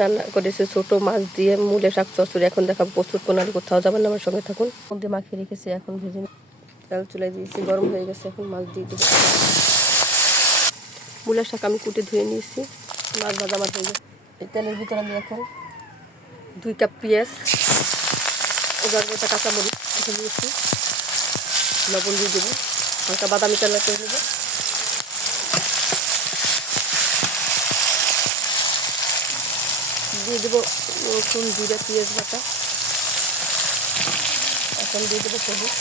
রান্না করেছি ছোট মাছ দিয়ে মূলে শাক চচ্চড়ি। এখন দেখাবো প্রস্তুত প্রণালী। কোথাও যাবেন না, আমার সঙ্গে থাকুন। মধ্যে মাখিয়ে রেখেছি, এখন ভেজে তেল চুলাই দিয়েছি, গরম হয়ে গেছে। এখন মাছ দিয়ে দেবো। মূলের শাক আমি কুটে ধুয়ে নিয়েছি, মাছ ভাজা আমার হয়ে গেছে। এই তেলের ভিতরে আমি এখন 2 কাপ পেঁয়াজ, 11টা কাঁচামরিচ কেটে নিয়েছি, লবণ দিয়ে দেবো, হালকা বাদামি কালার করে নেবো। দিয়ে দেবো রসুন, জিরা, পেঁয়াজ বাটা। এখন দিয়ে দেবো হলুদ।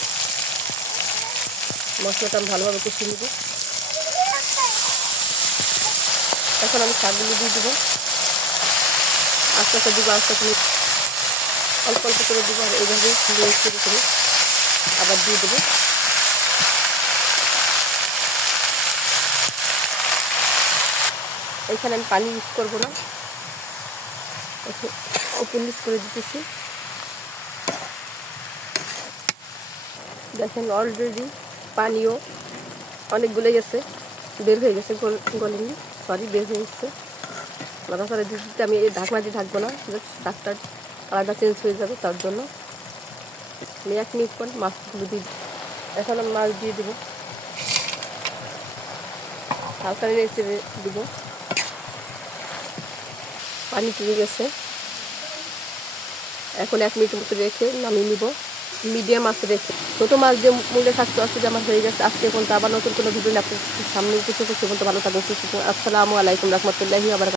মশলাটা আমি ভালোভাবে কষিয়ে নেব। এখন আমি শাকগুলো দিয়ে দেবো, আস্তে আস্তে দেবো, আস্তে আস্তে অল্প অল্প করে দেবো। আর এইভাবে শুরু করে আবার দিয়ে দেবো। এখানে আমি পানি ইউজ করবো না, ওপেন ইউজ করে দিতেছি। দেখেন অলরেডি পানিও অনেকগুলো গেছে, বের হয়ে গেছে, গলেনি, সরি বের হয়ে গেছে। তাছাড়া দিতে আমি এই ঢাকনা দিয়ে ঢাকবো না, শাকটার কালারটা চেঞ্জ হয়ে যাবে, তার জন্য আমি 1 মিনিট পর মাছগুলো দিয়ে দিই। এখন আমি মাছ দিয়ে দেবো, হালকা নেড়ে দেবো। পানি তুলে গেছে, এখন 1 মিনিটের মতো রেখে নামিয়ে নিব, মিডিয়াম আঁচে রেখে। ছোটো মাছ দিয়ে মূলে শাক চচ্চড়ি আমার হয়ে গেছে। আজকে পর্যন্ত আবার নতুন কোনো ভিডিও আপনার সামনে কিছু ভালো থাকবে। আসসালামু আলাইকুম রহমতুল্লাহি ওয়া বারাকাতুহু।